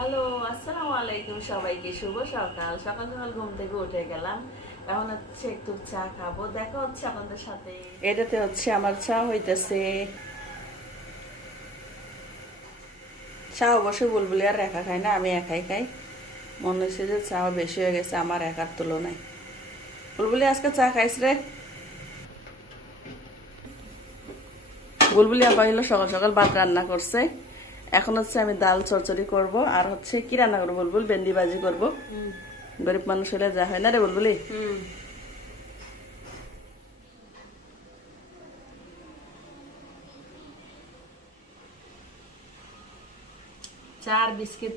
Hello, আসসালামু আলাইকুম সবাইকে। শুভ সকাল। সকাল সকাল ঘুম থেকে উঠে গেলাম। এখন হচ্ছে একটু চা খাব। দেখা হচ্ছে আপনাদের সাথে। এটাতে হচ্ছে আমার চা হইতেছে। চা অবশ্যই বুলবুলি আর একা খাই না, আমি একাই খাই। মনে হচ্ছে যে চা বেশি হয়ে গেছে, আমার একার তুলনায়। বুলবুলি আজকে চা খাইস রে। বুলবুলি আপা হলো সকাল সকাল ভাত রান্না করছে। এখন হচ্ছে আমি ডাল চচড়ি করব আর হচ্ছে কি রান্না করব বলবুল? ভেন্ডি ভাজি করব। গরিব মানুষ হলে যা হয় না রে বলবুলি? চার বিস্কিট।